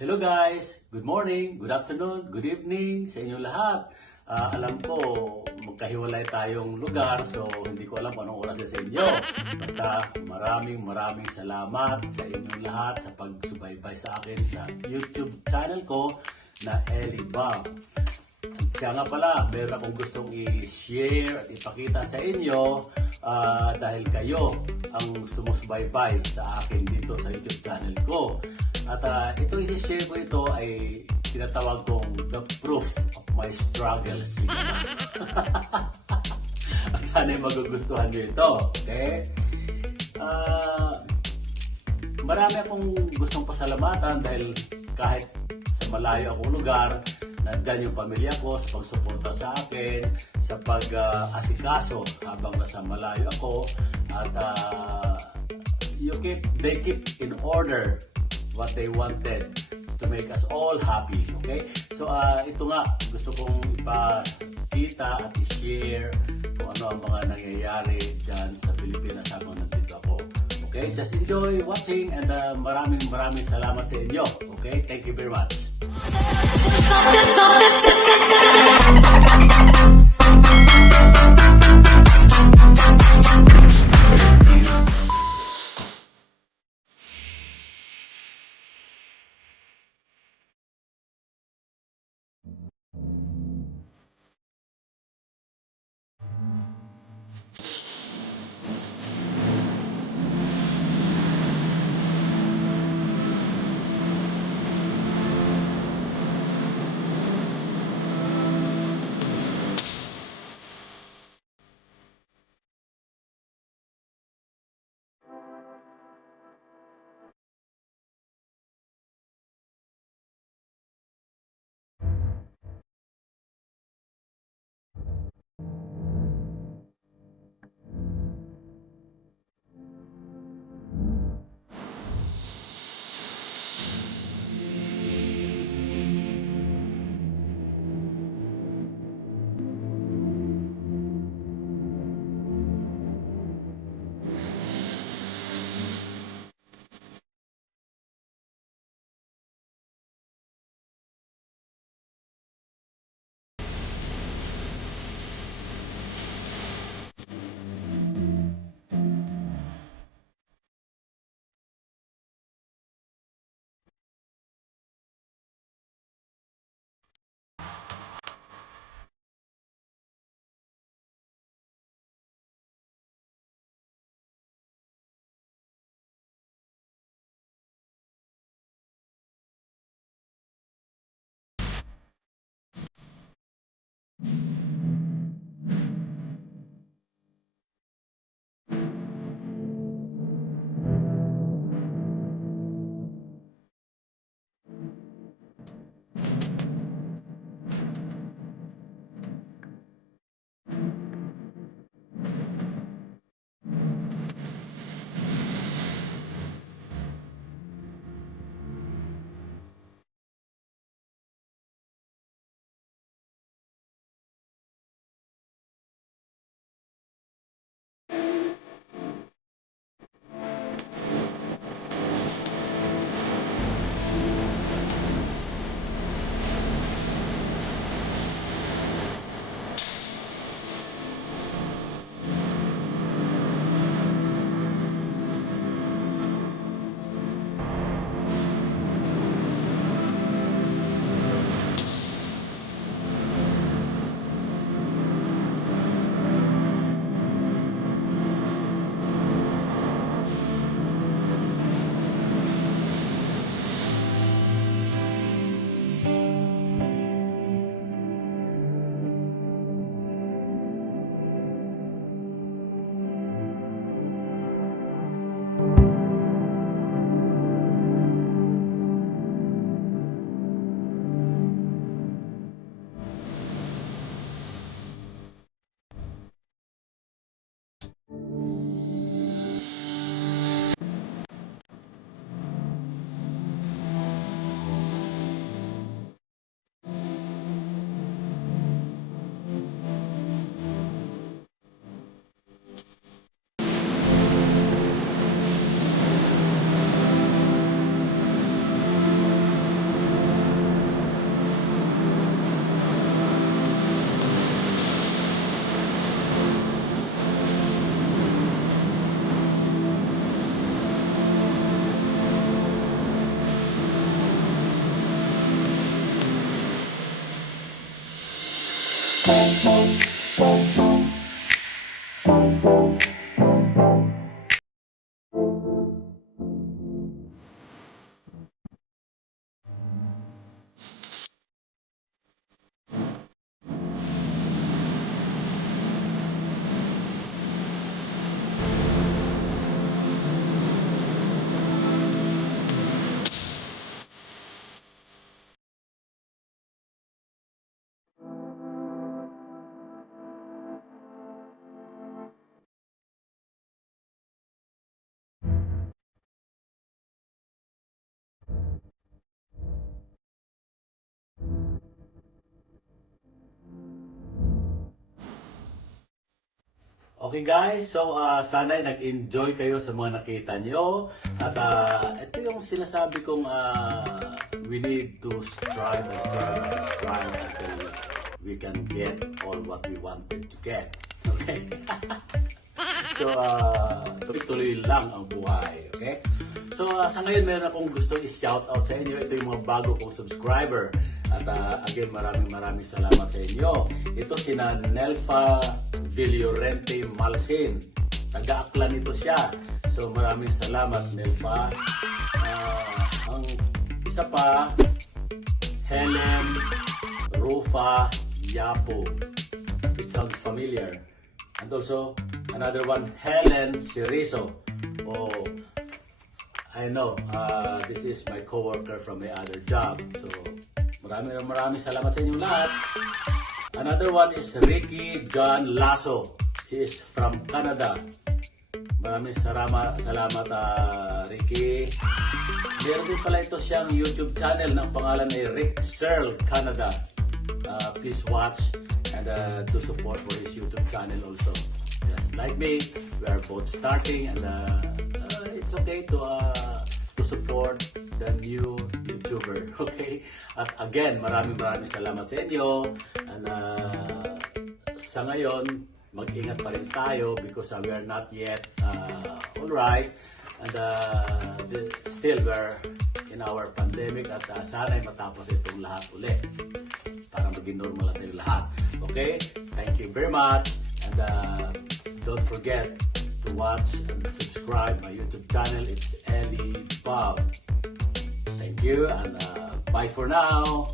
Hello guys! Good morning, good afternoon, good evening sa inyong lahat. Alam ko, magkahiwalay tayong lugar, so hindi ko alam kung anong oras sa inyo. Basta maraming salamat sa inyong lahat sa pagsubaybay sa akin sa YouTube channel ko na Eli Bob. Kaya nga pala, meron akong gustong i-share at ipakita sa inyo dahil kayo ang sumusubaybay sa akin dito sa YouTube channel ko. At itong i-share ko ito ay tinatawag kong the proof of my struggles. At sana'y magugustuhan nyo ito. Okay? Marami akong gustong pasalamatan dahil kahit sa malayo akong lugar, nandyan yung pamilya ko sa pagsuporta sa akin, sa pag-asikaso habang nasa malayo ako. At they keep in order what they wanted to make us all happy. Okay? So ito nga, gusto kong ipakita at i-share kung ano ang mga nangyayari dyan sa Pilipinas habang nandito ako. Okay? Just enjoy watching and maraming salamat sa inyo. Okay? Thank you very much. Okay guys, so sana nag-enjoy kayo sa mga nakita nyo. At ito yung sinasabi kong we need to strive and strive and strive until we can get all what we wanted to get. Okay? So, tuloy-tuloy lang ang buhay. Okay? So, sa ngayon meron akong gusto i-shout out sa inyo. Ito yung mga bago kong subscriber. At again, maraming salamat sa inyo. Ito sina Nelfa Villorente Malsin. Taga-Aklan ito siya. So maraming salamat, Nelfa. Ang isa pa, Helen Rufa Yapo. It sounds familiar. And also, another one, Helen Siriso. Oh, I know, this is my coworker from my other job. So, maraming salamat sa inyo lahat. Another one is Ricky John Lasso. He is from Canada. Maraming salamat Ricky. Meron din pala ito siyang YouTube channel ng pangalan ay Rick Searle Canada. Please watch and to support for his YouTube channel also. Just like me, we are both starting and it's okay to support the new YouTuber, okay? At again, maraming salamat sa inyo. And sa ngayon, mag-ingat pa rin tayo because we are not yet alright. And still we're in our pandemic at sana'y matapos itong lahat ulit para maging normal na tayo lahat. Okay? Thank you very much. And don't forget to watch and subscribe my YouTube channel. It's Ellie Bob. Thank you and bye for now.